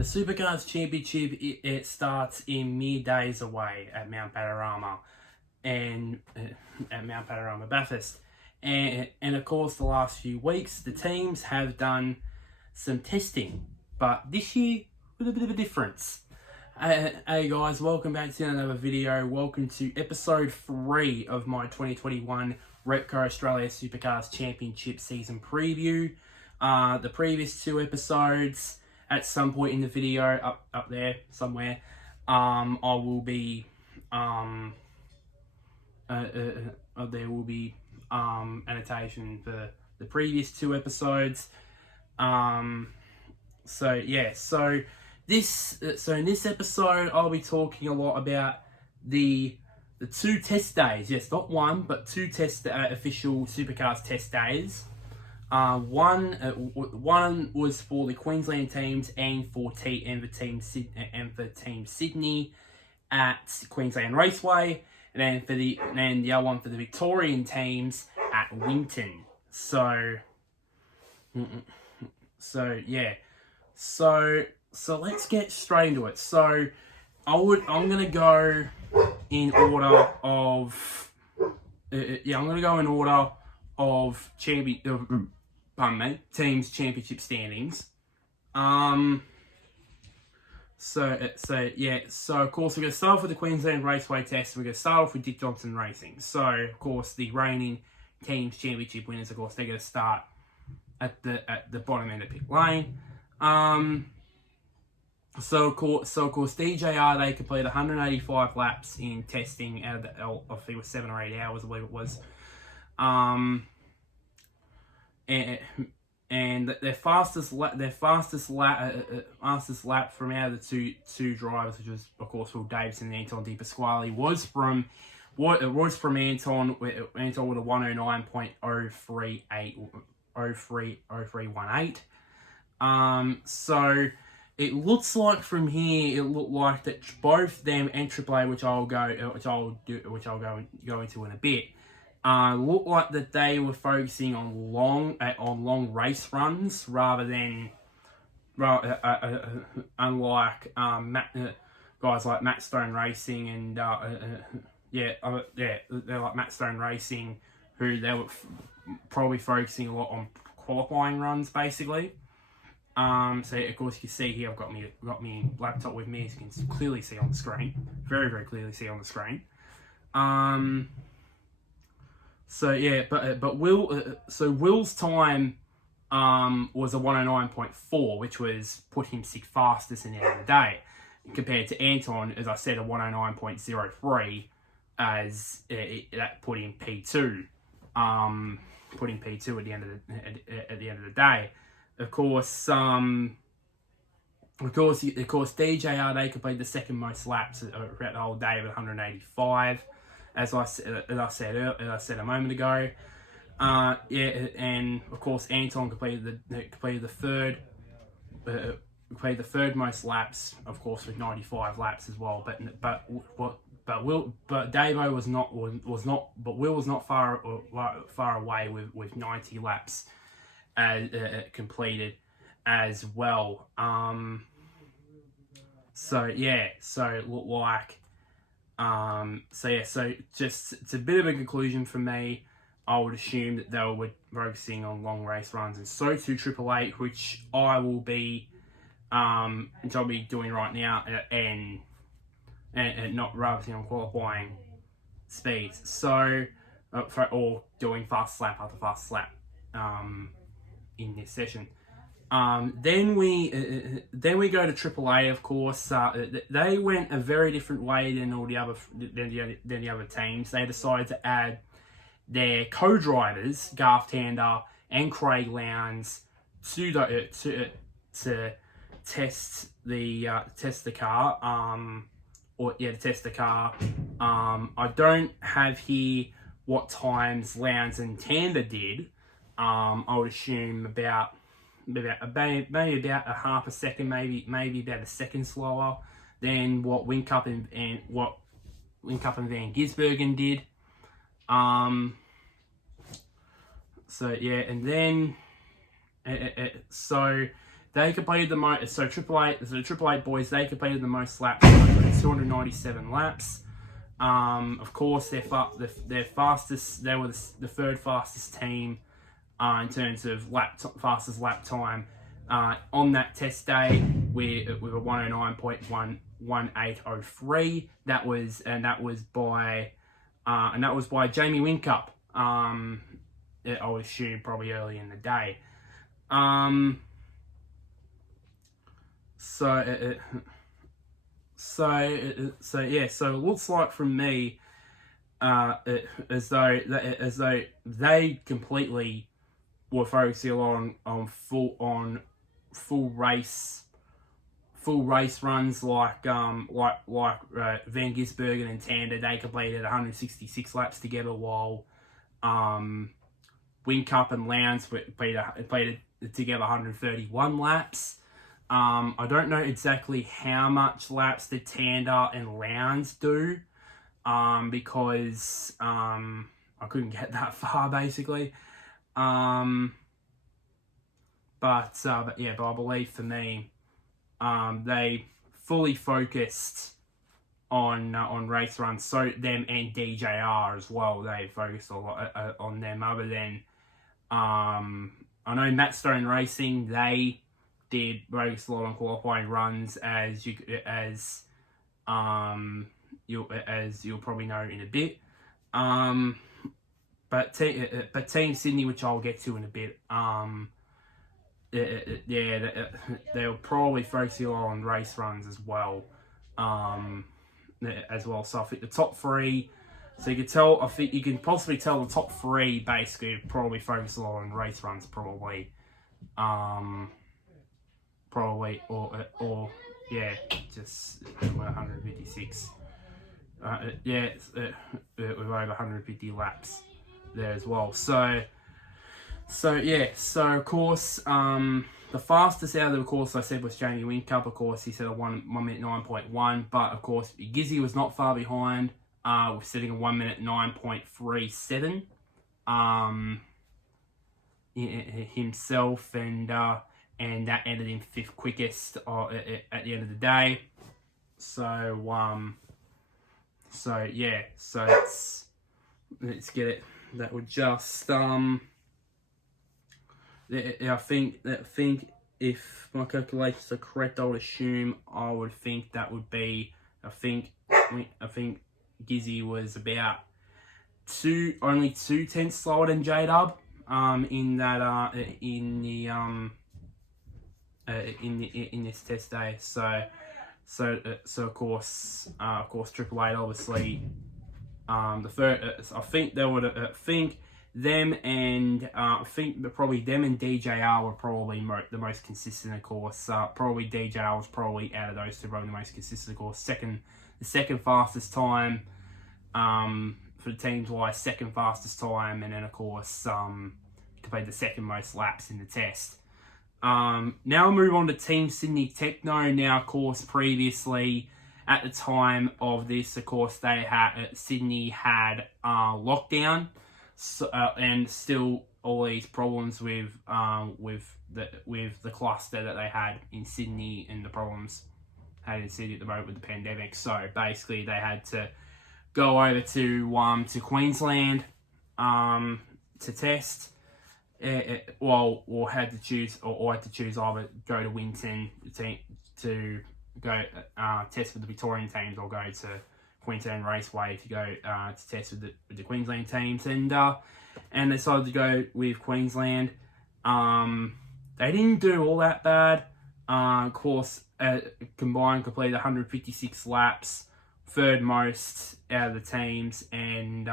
The Supercars Championship, it starts in mere days away at Mount Panorama and at Mount Panorama Bathurst. And of course, the last few weeks, the teams have done some testing. But this year, with a bit of a difference. Hey guys, welcome back to another video. Welcome to episode 3 of my 2021 Repco Australia Supercars Championship season preview. The previous 2 episodes, at some point in the video, up there somewhere, I will be there will be annotation for the previous 2 episodes. So in this episode, I'll be talking a lot about the 2 test days. Yes, not 1, but 2 test official Supercars test days. One was for the Queensland teams and for Team Sydney at Queensland Raceway, and then the other one for the Victorian teams at Winton. So let's get straight into it. So I'm gonna go in order of teams championship standings. So of course we're gonna start off with the Queensland Raceway test. We're gonna start off with Dick Johnson Racing. So of course the reigning teams championship winners, of course, they're gonna start at the bottom end of pit lane. So of course DJR, they completed 185 laps in testing out of the, I think it was 7 or 8 hours, I believe it was. And their fastest lap from out of the two drivers, which was of course for Davison and Anton Pasquale, was from Anton with a 109.0318. So it looks like from here, it looked like that both them and AAA, which I'll go into in a bit, looked like that they were focusing on long race runs rather than unlike guys like Matt Stone Racing and they're like Matt Stone Racing, who they were probably focusing a lot on qualifying runs basically. So of course you can see here I've got my laptop with me, as you can clearly see on the screen, very clearly see on the screen. Will's time was a 109.4, which was put him 6th fastest in the end of the day, compared to Anton, as I said, a 109.03, as that put him P2, at the end of the day. Of course, DJR, they completed the second most laps throughout the whole day with 185. As I said a moment ago, and of course Anton completed the third most laps, of course, with 95 laps as well. Will was not far away with 90 laps completed as well. So it looked like. So just, it's a bit of a conclusion for me. I would assume that they were focusing on long race runs, and so too 888, which I'll be doing right now, and not focusing on qualifying speeds. So, or doing fast lap after fast lap, in this session. Then we go to AAA. Of course, they went a very different way than all the other teams. They decided to add their co-drivers, Garth Tander and Craig Lowndes, to test the car. I don't have here what times Lowndes and Tander did. I would assume maybe about a half a second, maybe about a second slower than what Whincup and Van Gisbergen did. they completed the most. So Triple Eight boys, they completed the most laps, 297 laps. Of course, their fastest. They were the third fastest team in terms of fastest lap time on that test day with a 109.1803. That was by Jamie Whincup. I would assume probably early in the day. So it looks like from me as though they completely were focusing on full race runs like Van Gisbergen and Tander. They completed 166 laps together, while Whincup and Lowndes completed together 131 laps. I don't know exactly how much laps the Tander and Lowndes do, because I couldn't get that far basically. But I believe for me, they fully focused on race runs. So them and DJR as well. They focused a lot on them. Other than I know Matt Stone Racing, they did focus a lot on qualifying runs, as you'll probably know in a bit. But Team Sydney, which I'll get to in a bit, they'll probably focus a lot on race runs as well. So I think the top three. So I think you can possibly tell the top three basically probably focus a lot on race runs, probably. Just 156. With over 150 laps there as well. So of course, the fastest out of the course I said was Jamie Whincup. Of course, he said a 1 minute 9.1, but of course Gizzy was not far behind. We're sitting at 1 minute 9.37. Himself, and that ended in 5th quickest at the end of the day. Let's get it. That would just I think if my calculations are correct, I would think that would be. I think Gizzy was about only 2 tenths slower than J-Dub in this test day. So of course Triple Eight obviously the third. I think they would think them and probably them and DJR were probably the most consistent, of course. Probably DJR was probably out of those two probably the most consistent, of course. The second fastest time for the teams wise, second fastest time, and then of course completed the second most laps in the test. Now we'll move on to Team Sydney Techno. Now, of course, previously at the time of this, of course, Sydney had lockdown, and still all these problems with the cluster that they had in Sydney, and the problems had in Sydney at the moment with the pandemic. So basically, they had to go over to Queensland to test. Or had to choose either go to Winton to go test with the Victorian teams, or go to Queensland Raceway to go to test with the Queensland teams, and they decided to go with Queensland. They didn't do all that bad. Of course, combined completed 156 laps, third most out of the teams, and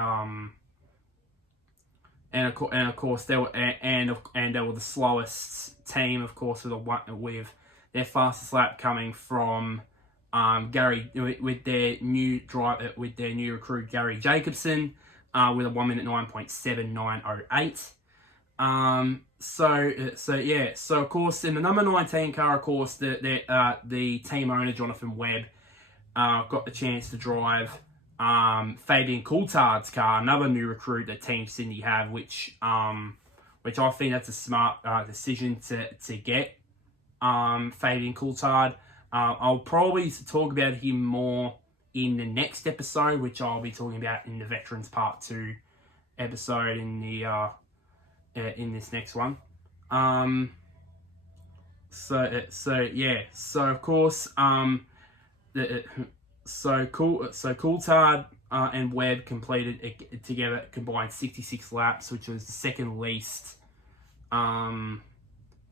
of course they were the slowest team, of course, with their fastest lap coming from Gary with their new recruit Gary Jacobson with a 1 minute 9.7908. So of course in the number 19 car, of course the team owner Jonathan Webb got the chance to drive Fabian Coulthard's car, another new recruit that Team Sydney have, which I think that's a smart decision to get Fabian Coulthard. I'll probably talk about him more in the next episode, which I'll be talking about in the Veterans Part 2 episode in the in this next one. So of course Coulthard and Webb completed together combined 66 laps, which was the second least in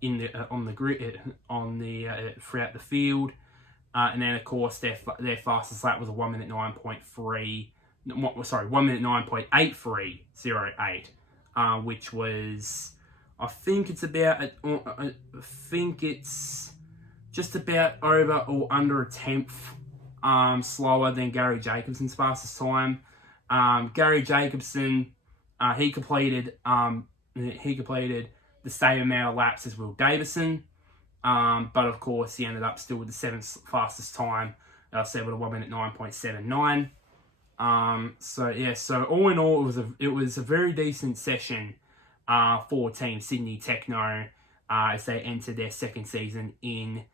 the on the grid throughout the field. And then of course their fastest lap was a 1 minute 9.3. Sorry, 1 minute 9.8308, which was, I think it's just about over or under a tenth slower than Gary Jacobson's fastest time. Gary Jacobson, he completed the same amount of laps as Will Davison, but of course he ended up still with the seventh fastest time. I said with a 1 minute 9.79. So all in all, it was a very decent session for Team Sydney Techno as they entered their second season in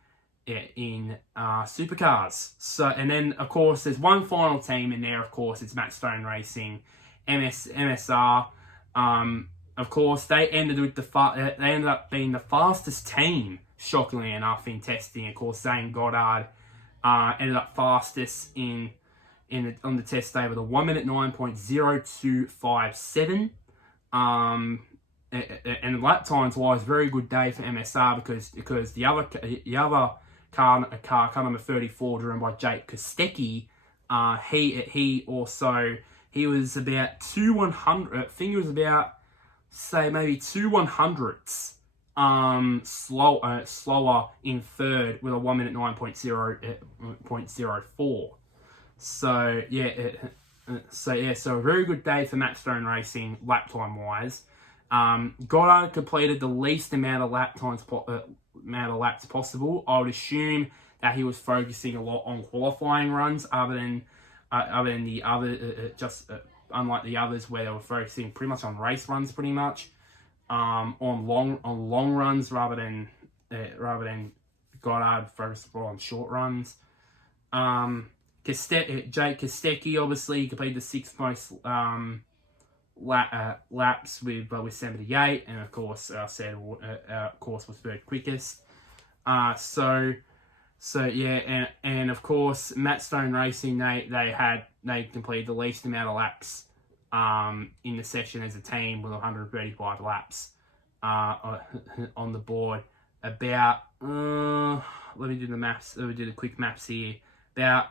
Supercars. So, and then of course there's one final team in there. Of course, it's Matt Stone Racing, MSR. Of course, they ended up being the fastest team, shockingly enough, in testing. Of course, Zane Goddard ended up fastest on the test day with a 1 minute 9.0257. And lap times wise, very good day for MSR because the other car number 34, driven by Jake Kostecki, he was about 2/100. I think it was about, say, maybe 2/100ths slower in third with a 1 minute 9.04. So a very good day for Matt Stone Racing lap time wise. Goddard completed the least amount of laps possible. I would assume that he was focusing a lot on qualifying runs, unlike the others where they were focusing pretty much on race runs, pretty much on long runs rather than Goddard focused on short runs. Jake Kostecki obviously completed the sixth most laps with 78, and of course was third quickest. And of course Matt Stone Racing, they completed the least amount of laps in the session as a team with 135 laps on the board. About let me do the maths. Let me do the quick maths here. About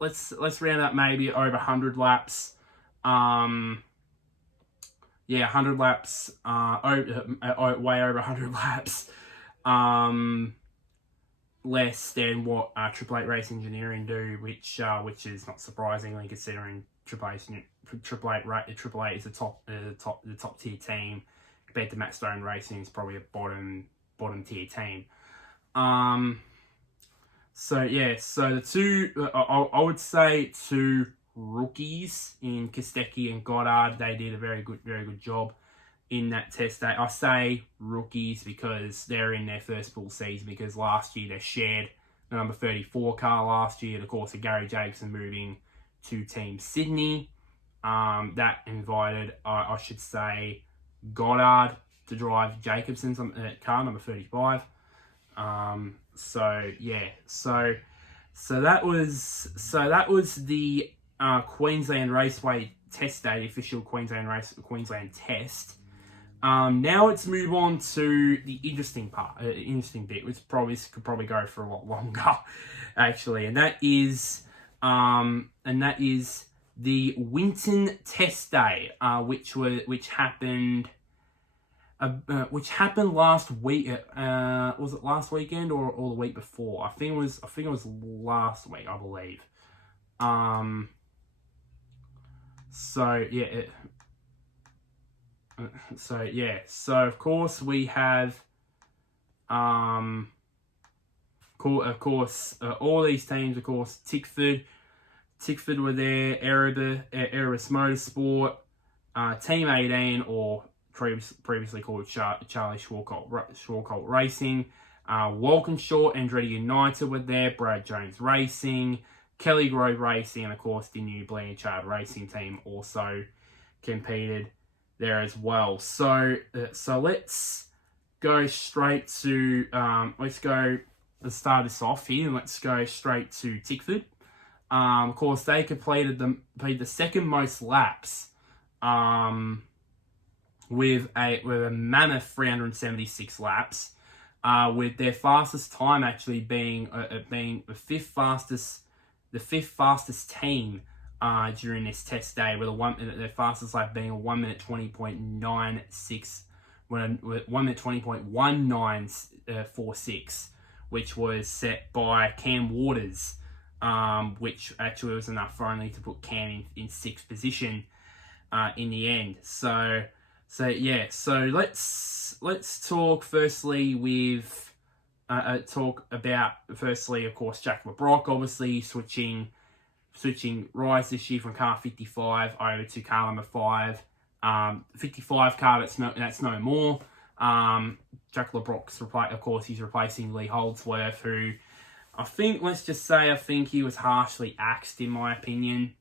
let's round up maybe over 100 laps. 100 laps, way over 100 laps, less than what Triple 8 Race Engineering do, which is not surprisingly considering Triple 8 is the top tier team compared to Matt Stone Racing is probably a bottom tier team. So the two, I would say two rookies in Kostecki and Goddard, they did a very good job in that test day. I say rookies because they're in their first full season, because last year they shared the number 34 car last year, and of course Gary Jacobson moving to Team Sydney. That invited, I should say, Goddard to drive Jacobson's car number 35. So that was the Queensland Raceway test day, the official Queensland test. Now let's move on to the interesting bit, which could probably go for a lot longer, actually, and that is the Winton test day, which happened last week. Was it last weekend or the week before? I think it was last week, I believe. So of course we have, all these teams, of course, Tickford were there, Erebus Motorsport, Team 18, or previously called Charlie Schwarkolt Racing, Walkinshaw, Andretti United were there, Brad Jones Racing, Kelly Grove Racing, and of course the New Blanchard Racing team also competed there as well. So let's go straight to let's start this off here. Let's go straight to Tickford. Of course, they completed the second most laps, with a mammoth 376 laps, with their fastest time actually being the fifth fastest team during this test day, with their fastest lap being a 1 minute 20.96, 1 minute 20.1946, which was set by Cam Waters, which actually was enough for only to put Cam in sixth position in the end. So let's talk firstly with talk about of course Jack LeBrock, obviously switching rides this year from car 55 over to car number 5. 55 car that's no more. Jack LeBrock's of course he's replacing Lee Holdsworth, who I think he was harshly axed in my opinion.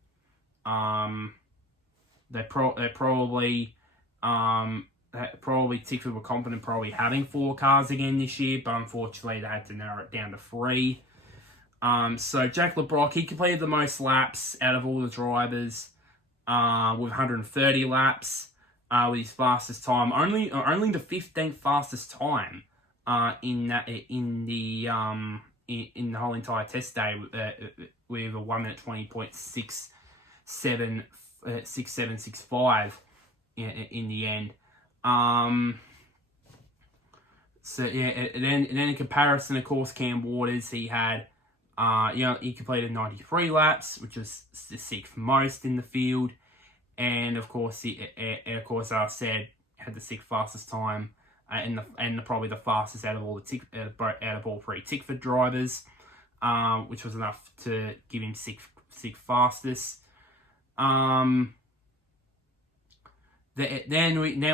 They probably Tickford were confident probably having 4 cars again this year, but unfortunately they had to narrow it down to 3. So Jack LeBrock, he completed the most laps out of all the drivers, with 130 laps, with his fastest time only the 15th fastest time in the whole entire test day, with a 1 minute 20.6765 in the end. So yeah, and then in comparison, of course, Cam Waters, he had he completed 93 laps, which was the 6th most in the field, and of course as I said, had the 6th fastest time, and probably the fastest out of all all 3 Tickford drivers, which was enough to give him 6th fastest. Then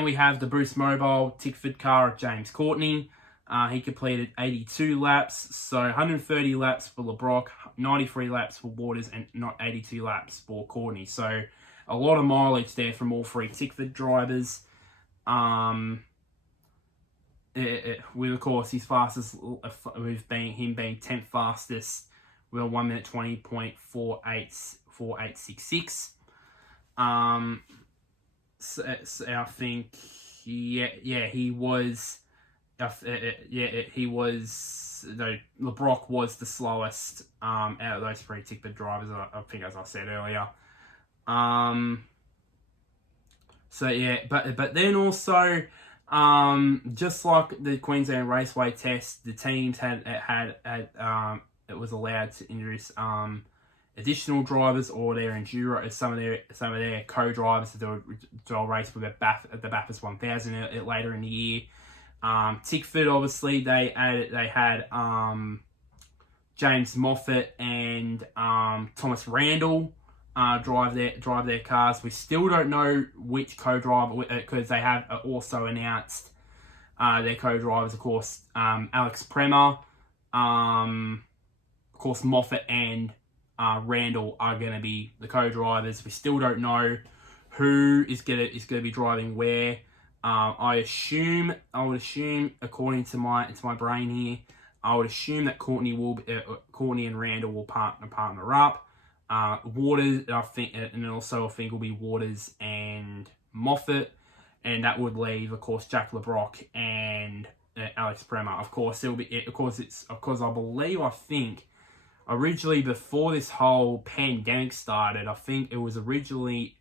we have the Bruce Mobile Tickford car of James Courtney. He completed 82 laps, so 130 laps for LeBrock, 93 laps for Waters, and not 82 laps for Courtney. So a lot of mileage there from all 3 Tickford drivers. With of course his fastest, with him being 10th fastest with a 1 minute 20.4866. So I think he was. LeBrock was the slowest out of those 3 Tickford drivers, I think, as I said earlier. But then also, just like the Queensland Raceway test, the teams had it was allowed to introduce additional drivers or their enduro, some of their co-drivers to do a race with the Bathurst 1000 later in the year. Tickford, obviously, they had James Moffat and Thomas Randall drive their cars. We still don't know which co-driver, because they have also announced their co-drivers, of course, Alex Premer, of course Moffat and Randall are going to be the co-drivers. We still don't know who is going to be driving where. I would assume, according to my brain here, I would assume that Courtney and Randall will partner up. Waters, I think will be Waters and Moffat, and that would leave, of course, Jack LeBrock and Alex Premer. Of course, I think originally, before this whole pandemic started, I think originally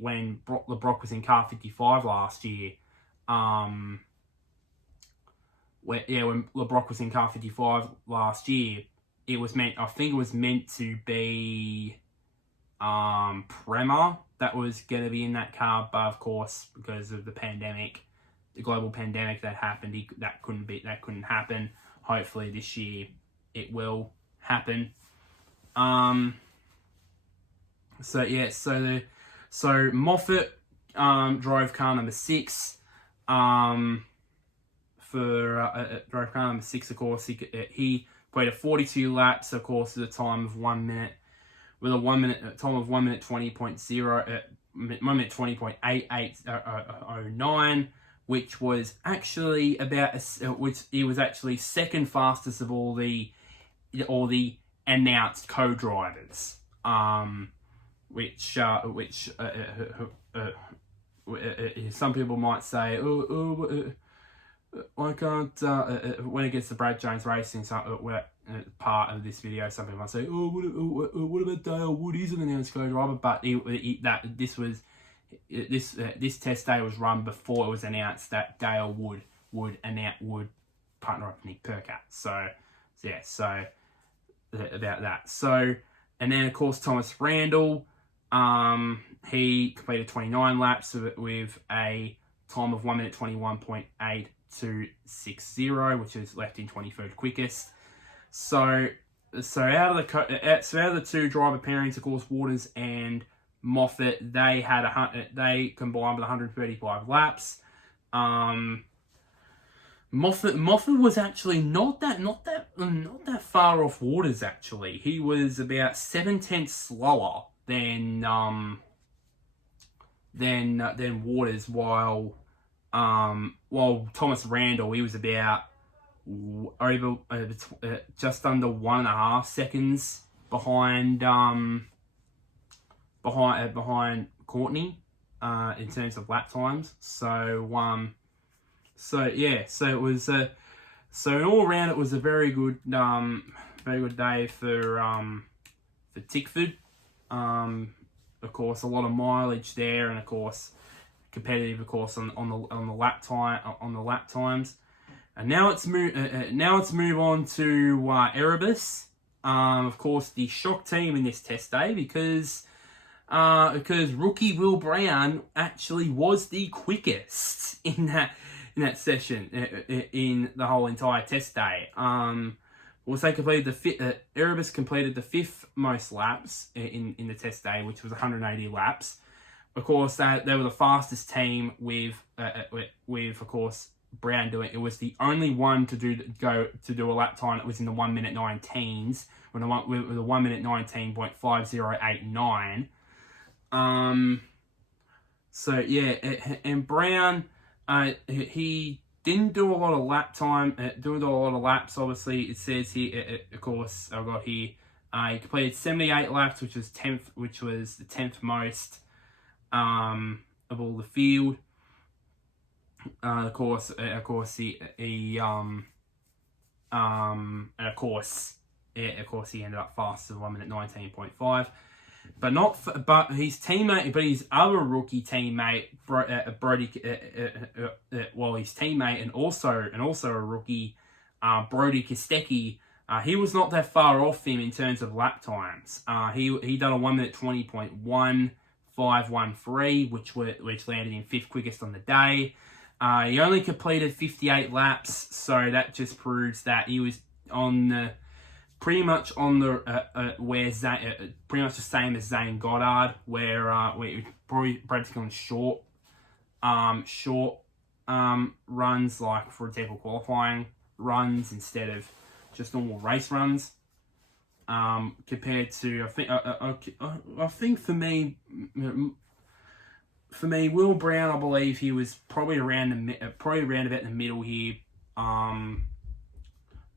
when LeBrock was in car 55 last year, when LeBrock was in car 55 last year, it was meant to be Premer that was going to be in that car, but of course, because of the global pandemic that happened, that couldn't happen. Hopefully this year it will happen. So Moffat drove car number 6 for for driver car number 6. Of course, he completed 42 laps. Of course, at a time of 1 minute, with a 1 minute time of 1 minute 20.0, 1 minute 20.8809, which was actually which he was actually second fastest of all the announced co-drivers. Which some people might say, I can't, when it gets to Brad Jones Racing, part of this video, some people might say, what about Dale Wood? He's an announced co-driver, but this test day was run before it was announced that Dale Wood would partner up with Nick Percat. So about that. So, and then of course Thomas Randall, he completed 29 laps with a time of 1 minute 21.8260, which is left in 23rd quickest. So out of the two driver pairings, of course, Waters and Moffat, they combined with 135 laps. Moffat was actually not that far off Waters. Actually, he was about 7/10 slower than Waters, while Thomas Randall, he was about over just under 1.5 seconds behind Courtney in terms of lap times. So it was so in all around it was a very good day for Tickford. Of course, a lot of mileage there, and of course competitive, of course, on the lap times. And now let's move on to Erebus. Of course, the shock team in this test day, because rookie Will Brown actually was the quickest in that session in the whole entire test day. Erebus completed the 5th most laps in the test day, which was 180 laps. Of course, they were the fastest team with of course Brown doing. It was the only one to do a lap time that was in the 1 minute 19s with a 1 minute 19.5089. And Brown, he didn't do a lot of lap time. Doing a lot of laps. Obviously, it says here. Of course, I've got here. He completed 78 laps, which was the 10th most of all the field. Of course, he ended up faster than 1 minute 19.5. But his other rookie teammate, Brody, his teammate and also a rookie, Brody Kostecki, he was not that far off him in terms of lap times. He done a 1 minute 20.1513, which landed him 5th quickest on the day. He only completed 58 laps, so that just proves that he was pretty much the same as Zane Goddard, where he probably practically on short runs, like for example qualifying runs instead of just normal race runs. Compared to I think for me, Will Brown, I believe he was probably around about the middle here.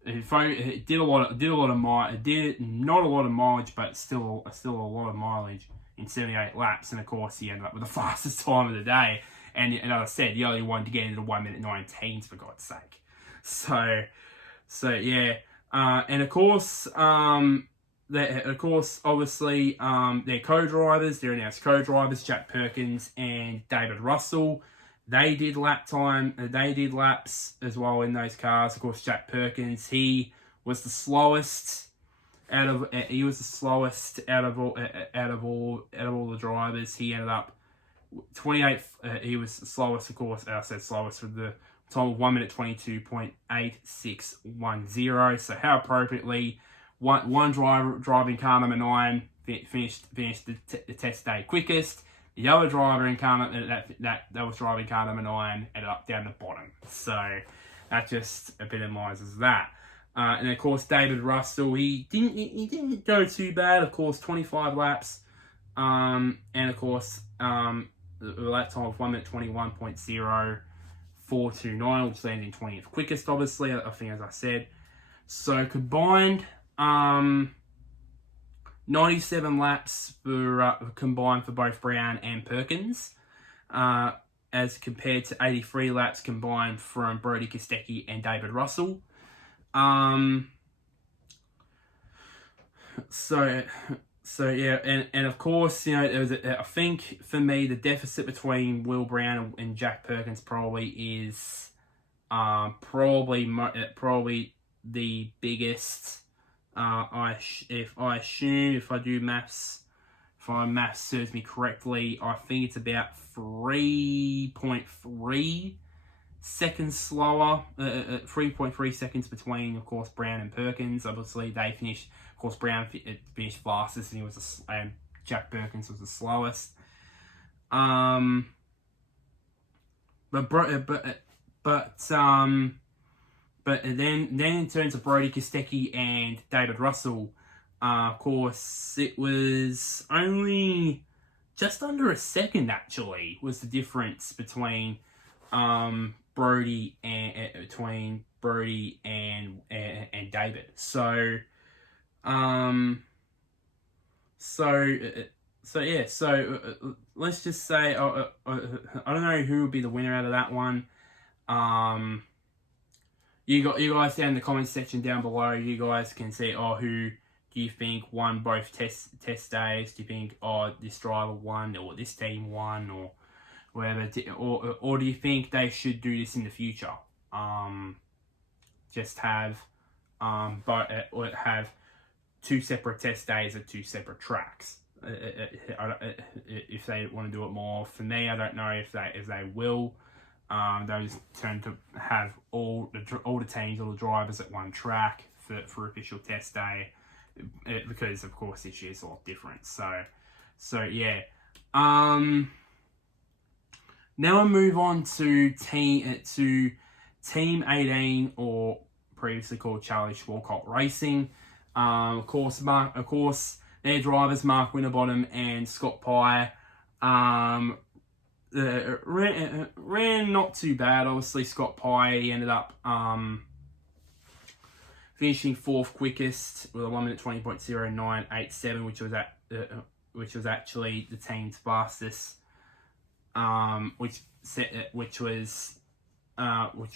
It did not a lot of mileage, but still a lot of mileage in 78 laps, and of course he ended up with the fastest time of the day. And as I said, the only one to get into the 1 minute 19s, for God's sake. So yeah, and of course, obviously, their co-drivers, their announced co-drivers, Jack Perkins and David Russell. They did laps as well in those cars. Of course, Jack Perkins, he was the slowest out of all the drivers. He ended up 28. He was the slowest, of course. I said slowest with the time of 1 minute 22.8610. So how appropriately, one driver driving car number 9 finished the test day quickest. The other driver in car that was driving car number 9 ended up down the bottom. So that just epitomises that. And of course, David Russell, he didn't go too bad. Of course, 25 laps, and of course, the lap time of 1 minute 21.0429, which landed in 20th quickest. Obviously, I think, as I said. So combined, 97 laps for combined for both Brown and Perkins, as compared to 83 laps combined from Brodie Kostecki and David Russell. So yeah, and of course, you know, there was I think for me the deficit between Will Brown and Jack Perkins probably is probably the biggest. If my maths serves me correctly, I think it's about 3.3 seconds slower, 3.3 seconds between, of course, Brown and Perkins. Obviously, they finished. Of course, Brown finished fastest, and Jack Perkins was the slowest. But then in terms of Brodie Kostecki and David Russell, of course, it was only just under a second, actually, was the difference between Brodie and David. So let's just say I don't know who would be the winner out of that one. You guys down in the comment section down below, you guys can see, who do you think won both test days? Do you think, this driver won, or this team won, or whatever? Or do you think they should do this in the future? Just have have 2 separate test days at 2 separate tracks. If they want to do it more, for me, I don't know if they will. They'll just tend to have all the teams, all the drivers at one track for official test day, because of course this year's a lot different. So yeah. Now I move on to team 18, or previously called Charlie Schwartz Racing. Of course, their drivers Mark Winterbottom and Scott Pye. Ran not too bad. Obviously, Scott Pye, he ended up finishing 4th quickest with a 1 minute 20.0987, which was actually the team's fastest, which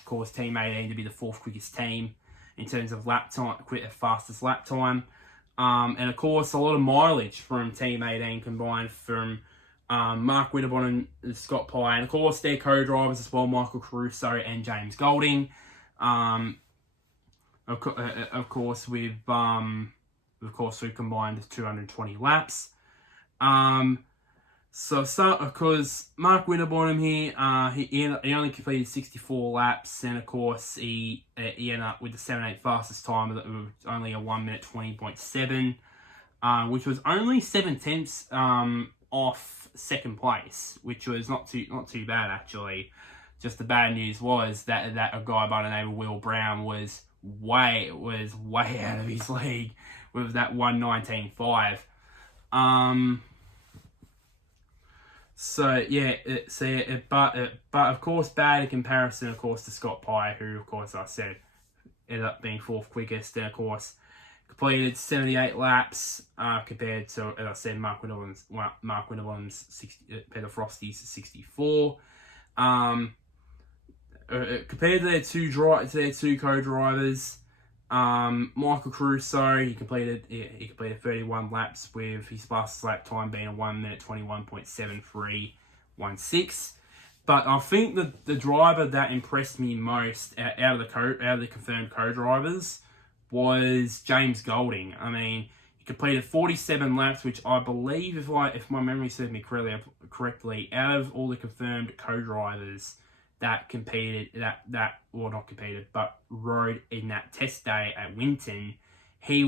caused Team 18 to be the 4th quickest team in terms of lap time, fastest lap time, and of course a lot of mileage from Team 18 combined from Mark Winterbottom and Scott Pye, and of course their co-drivers as well, Michael Caruso and James Golding. Of course we combined 220 laps. So because Mark Winterbottom here, he only completed 64 laps, and of course he ended up with the 7/8 fastest time with only a 1 minute 20.7, which was only 7/10 off second place, which was not too bad actually. Just the bad news was that a guy by the name of Will Brown was way out of his league with that 1:19.5. But of course bad in comparison, of course, to Scott Pye, who of course I said ended up being 4th quickest, and of course completed 78 laps compared to, as I said, Mark Winterbottom's 60, Peter Frosty's 64. Compared to their two co-drivers, Michael Caruso, he completed 31 laps with his fastest lap time being a 1 minute 21.7316. But I think the driver that impressed me most out of the confirmed co-drivers was James Golding. I mean, he completed 47 laps, which I believe, if my memory serves me correctly, out of all the confirmed co-drivers that rode in that test day at Winton, he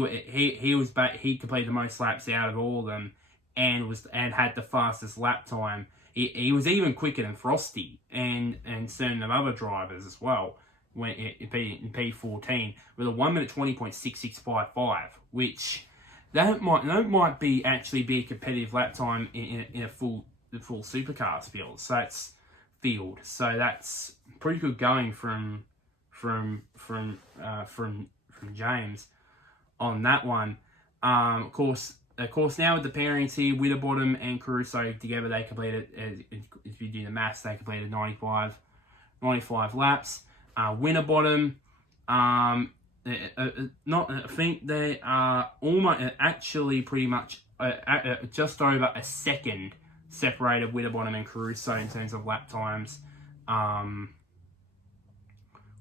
completed the most laps out of all of them, and had the fastest lap time. He was even quicker than Frosty and certain of other drivers as well. when it beat in P14 with a 1 minute 20.6655, which that might be actually be a competitive lap time in a full Supercars field. So that's pretty good going from James on that one. Of course, now with the pairings here, Winterbottom and Caruso together, they completed, if you do the maths, they completed 95 laps. Winterbottom, I think they are almost actually pretty much just over a second separated Winterbottom and Caruso in terms of lap times.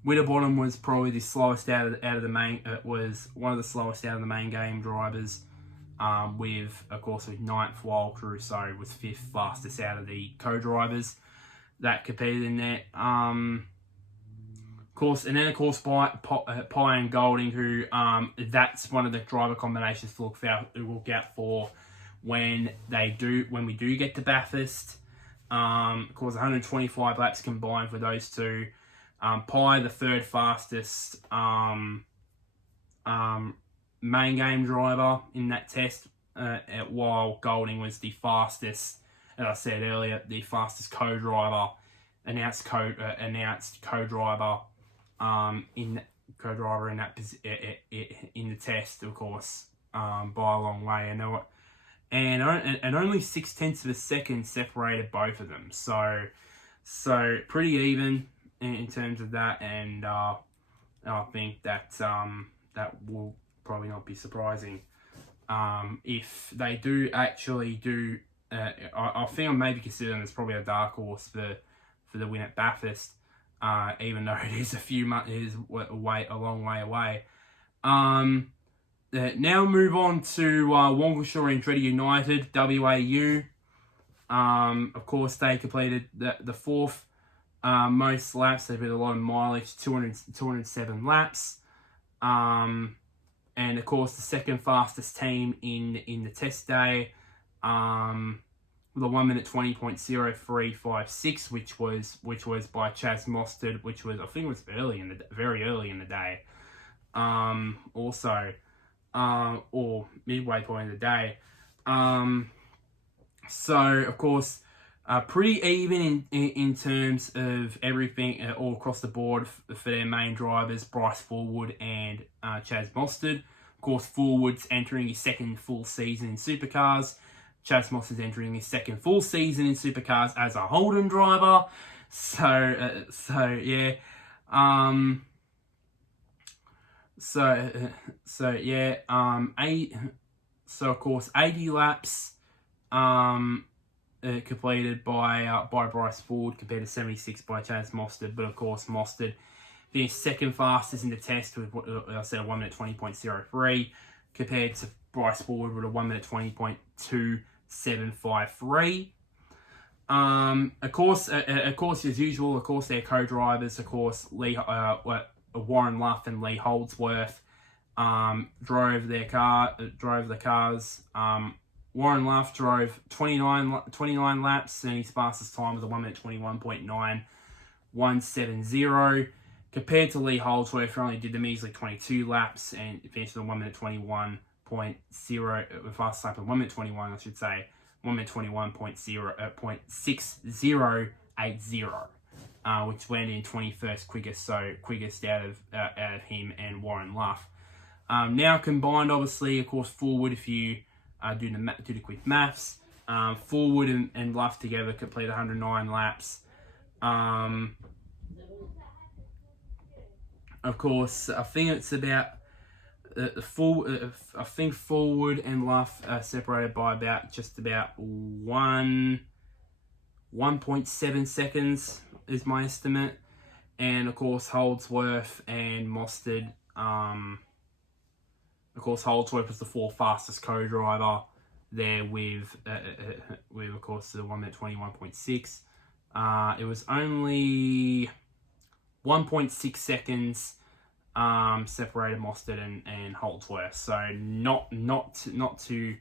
Winterbottom was probably the slowest out of the main. Was one of the slowest out of the main game drivers. With 9th, while Caruso was 5th fastest out of the co-drivers that competed in that. Pye and Golding, who that's one of the driver combinations to look out for when we do get to Bathurst. 125 laps combined for those two. Pye, the 3rd fastest main game driver in that test, while Golding was the fastest, as I said earlier, the fastest co-driver, announced co-driver in the test, of course, by a long way. And only 0.6 of a second separated both of them. So pretty even in terms of that, and I think that that will probably not be surprising if they do actually do. I think I maybe consider them as probably a dark horse for the win at Bathurst, even though it is a long way away. Now move on to Wongashaw and Andretti United, WAU. Of course, they completed the 4th most laps. They did a lot of mileage, 207 laps. And of course, the 2nd fastest team in the test day, with a 1 minute 20.0356, which was by Chaz Mostert, which was, I think it was very early in the day. Or midway point of the day. So of course, pretty even in terms of everything all across the board for their main drivers, Bryce Fullwood and Chaz Mostert. Of course, Fullwood's entering his 2nd full season in Supercars. Chaz Mostert's entering his 2nd full season in Supercars as a Holden driver. So of course 80 laps completed by Bryce Ford compared to 76 by Chaz Mostert, but of course Mostert finished 2nd fastest in the test with what I said, a 1 minute 20.03 compared to Bryce Ford with a 1 minute 20.2753. Of course, as usual, of course, their co-drivers, of course, Warren Luff and Lee Holdsworth, drove the cars. Warren Luff drove 29 laps, and his fastest time was a 1 minute 21.9170, compared to Lee Holdsworth, who only did the measly 22 laps and finished with a 1 minute 21.0, fastest lap of 1 minute 21, I should say, 1 minute 21.6080, which went in 21st quickest, so quickest out of him and Warren Luff. Now combined, obviously, of course, Fullwood, if you do the quick maths, Fullwood and Luff together complete 109 laps. Of course, I think it's about I think Fullwood and Luff are separated by just about 1.7 seconds is my estimate, and of course Holdsworth and Mostert. Of course, Holdsworth was the 4th fastest co-driver there with of course the 1 minute 21.6. It was only 1.6 seconds separated Mostert and Holdsworth, so not too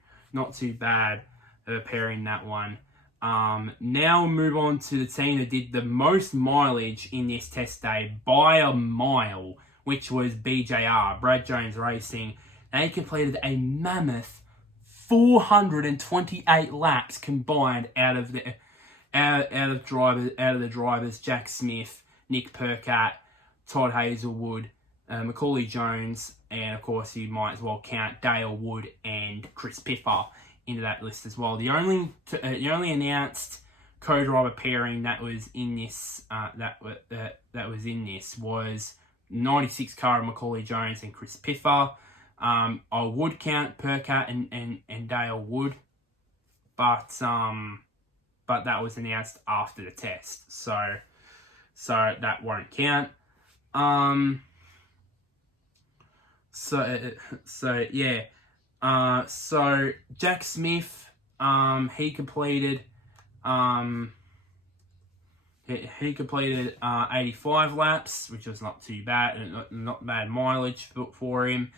bad of a pairing, that one. Now we'll move on to the team that did the most mileage in this test day by a mile, which was BJR, Brad Jones Racing. They completed a mammoth 428 laps combined out of the drivers Jack Smith, Nick Percat, Todd Hazelwood, Macaulay Jones, and of course you might as well count Dale Wood and Chris Piffer into that list as well. The only announced co-driver pairing that was in this was 96 car of Macaulay Jones and Chris Piffer. I would count Percat and Dale Wood, but that was announced after the test, so that won't count. So Jack Smith, he completed 85 laps, which was not too bad, not bad mileage for him.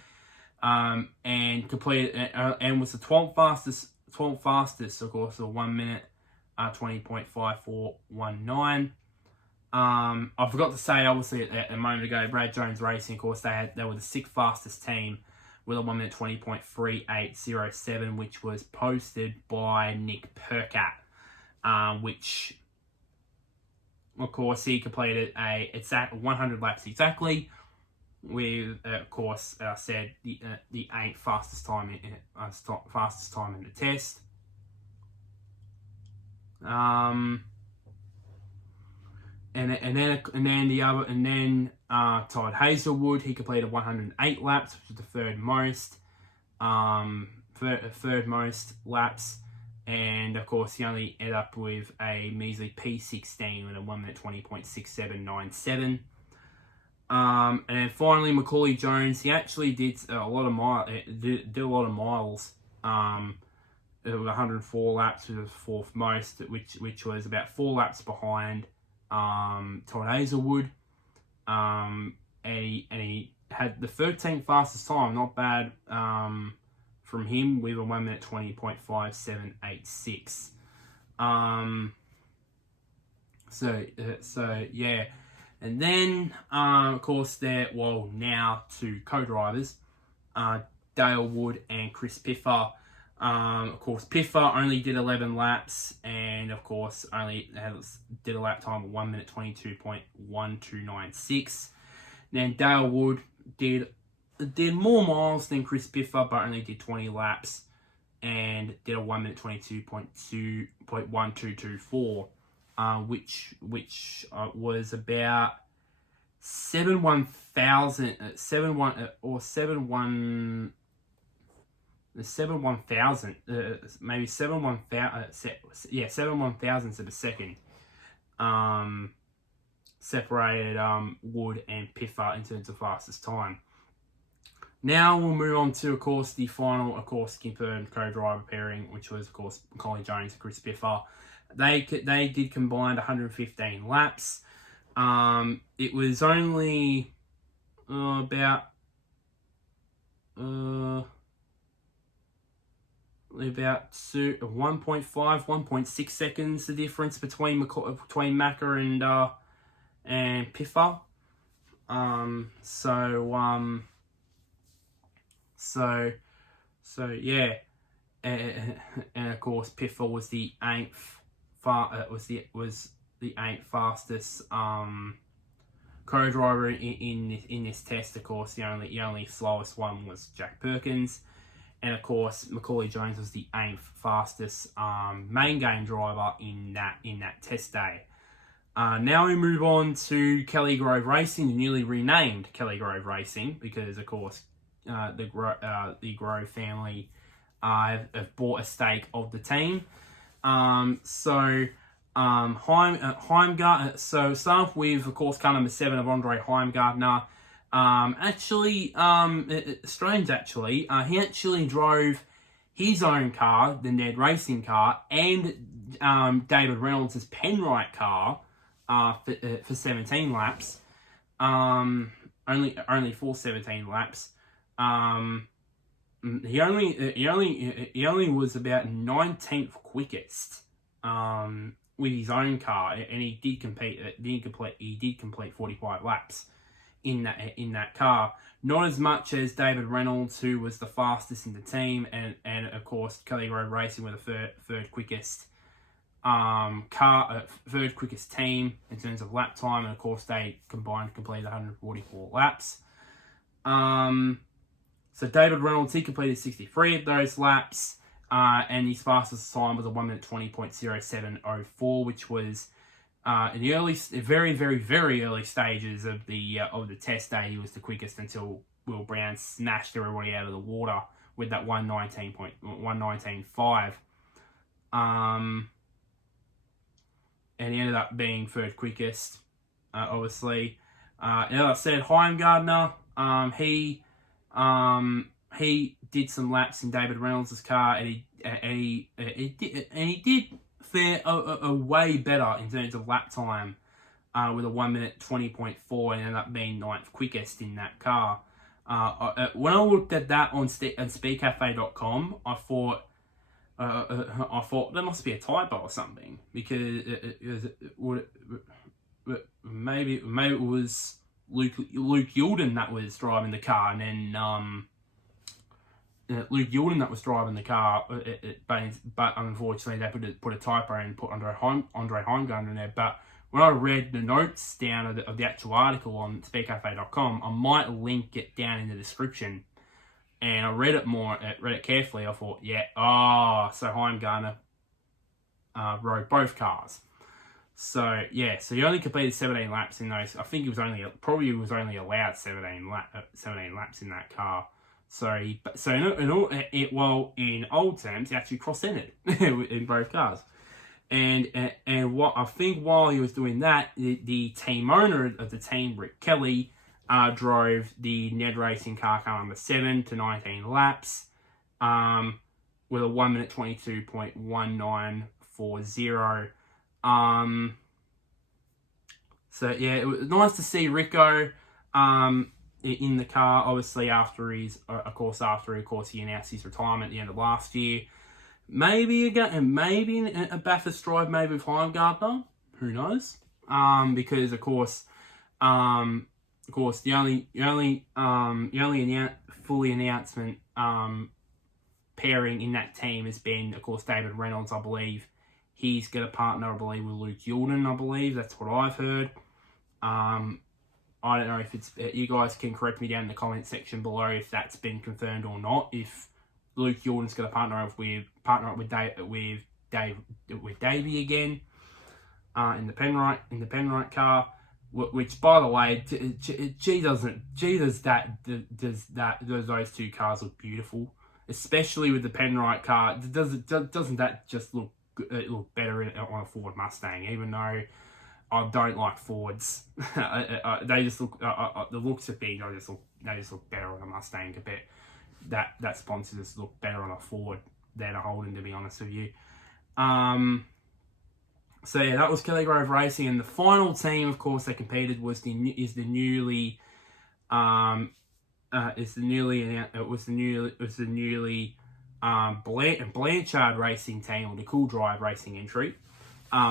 And completed and was the 12th fastest, of course, so 1 minute 20.5419. I forgot to say, obviously, a moment ago, Brad Jones Racing, of course, they were the 6th fastest team with a 1 minute 20.3807, which was posted by Nick Percat, which, of course, he completed it's at 100 laps exactly, with, of course, I said the 8th fastest time in the test. Todd Hazelwood, he completed 108 laps, which was the third most laps, and of course he only ended up with a measly P16 with a 1 minute 20.6797. And then finally Macaulay Jones, he actually did a lot of miles. It was 104 laps, which was fourth most, which was about 4 laps behind Todd Hazelwood. And he had the 13th fastest time, not bad from him, with a 1 minute 20.5786. Yeah. And then, of course, now two co-drivers, Dale Wood and Chris Piffer. Of course, Piffer only did 11 laps, and of course, did a lap time of 1 minute 22.1296. Then Dale Wood did more miles than Chris Piffer, but only did 20 laps, and did a 1 minute 22.1224, which was about 71 thousandths of a second, separated Wood and Piffer in terms of fastest time. Now we'll move on to, of course, the final, of course, confirmed co-driver pairing, which was, of course, Macaulay Jones and Chris Piffer. They did combined 115 laps. It was only about 1.6 seconds the difference between Macca and Piffer. Yeah, and of course Piffer was the 8th fastest co-driver in this test. Of course, the only slowest one was Jack Perkins, and of course Macaulay Jones was the 8th fastest main game driver in that test day. Now we move on to Kelly Grove Racing, the newly renamed Kelly Grove Racing, because of course the Grove family have bought a stake of the team. Heimgartner. So start off with, of course, car number 7 of Andre Heimgartner. Strange actually. He actually drove his own car, the Ned Racing car, and David Reynolds' Penrite car for 17 laps. Only for 17 laps. He only was about 19th quickest with his own car, and he did compete. He did complete 45 laps in that car. Not as much as David Reynolds, who was the fastest in the team, and of course Kelly Road Racing were the third quickest third quickest team in terms of lap time, and of course they combined completed 144 laps. So David Reynolds, he completed 63 of those laps, and his fastest time was a 1 minute 20.0704, which was in the very, very, very early stages of the test day. He was the quickest until Will Brown smashed everybody out of the water with that 119.119.5. And he ended up being third quickest, obviously. And as I said, Heimgartner, he did some laps in David Reynolds' car, and he did fare a way better in terms of lap time, with a 1 minute 20.4, and ended up being 9th quickest in that car. When I looked at that on speedcafe.com, I thought there must be a typo or something, because maybe it was Luke Youlden that was driving the car, and then Luke Youlden that was driving the car, but unfortunately they put a typo and put Andre Heimgartner in there. But when I read the notes down of the actual article on speedcafe.com, I might link it down in the description. And I read it carefully. I thought, so Heimgartner rode both cars. So he only completed 17 laps in those. I think he was only allowed 17 laps in that car. In old terms, he actually cross-centered in both cars. And what I think while he was doing that, the team owner of the team, Rick Kelly, drove the Ned Racing car number 7 to 19 laps, with a 1 minute 22.1940. It was nice to see Rico in the car. Obviously, after he announced his retirement at the end of last year. Maybe a Bathurst drive, maybe with Heimgartner. Who knows? Because of course, the only fully announcement pairing in that team has been, of course, David Reynolds. I believe he's got a partner, I believe, with Luke Youlden. I believe that's what I've heard. I don't know if it's. You guys can correct me down in the comment section below if that's been confirmed or not. If Luke Youlden's going to partner up with Davey again in the Penrite car. Which, by the way, those two cars look beautiful, especially with the Penrite car. Doesn't that just look better on a Ford Mustang? Even though I don't like Fords, they just look the looks of things. They just look better on a Mustang compared. That sponsor just look better on a Ford than a Holden, to be honest with you. That was Kelly Grove Racing, and the final team, of course, that competed was the newly Blanchard Racing team, or the Cool Drive Racing entry,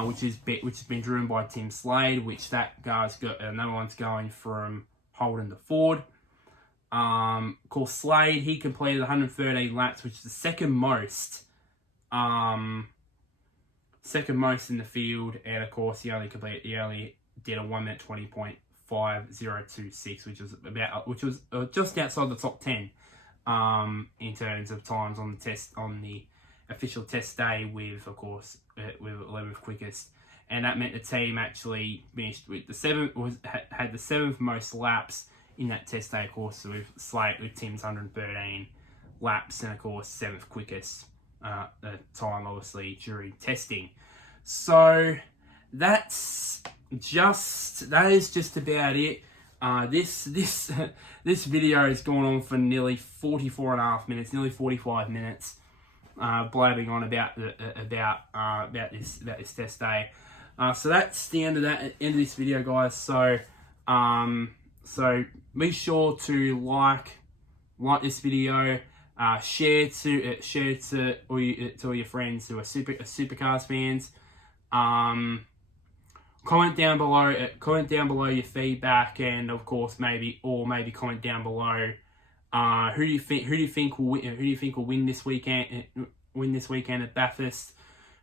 which has been driven by Tim Slade, which that guy's got another one's going from Holden to Ford. Of course, Slade, he completed 113 laps, which is the second most in the field, and of course he only did a 1 minute 20.5026, which was just outside the top 10 in terms of times on the official test day, with 11th quickest, and that meant the team actually finished with had the 7th most laps in that test day, of course, with Tim's 113 laps, and of course 7th quickest time, obviously, during testing. So that is just about it. This video has gone on for nearly 44.5 minutes, nearly 45 minutes, blabbing on about this test day. So that's the end of this video, guys. So be sure to like this video, share to all your friends who are Supercars fans. Comment down below. Comment down below your feedback, and of course maybe comment down below. Who do you think will win? Who do you think will win this weekend? Win this weekend at Bathurst?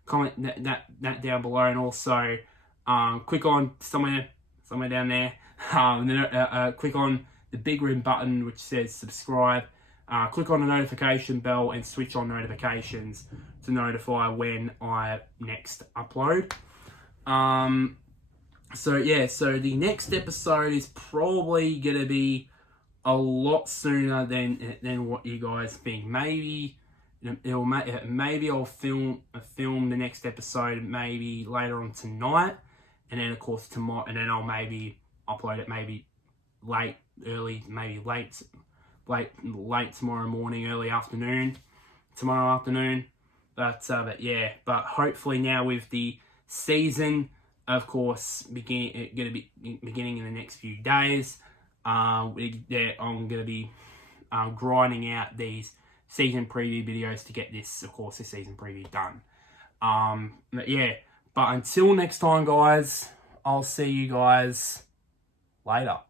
Comment that down below, and also click on somewhere down there. Click on the big red button which says subscribe. Click on the notification bell and switch on notifications to notify when I next upload. So the next episode is probably gonna be a lot sooner than what you guys think. Maybe I'll film the next episode maybe later on tonight, and then of course tomorrow, and then I'll maybe upload it maybe late tomorrow morning, early afternoon, tomorrow afternoon. But hopefully now with the season, of course, beginning in the next few days, I'm going to be grinding out these season preview videos to get this season preview done. But until next time, guys, I'll see you guys later.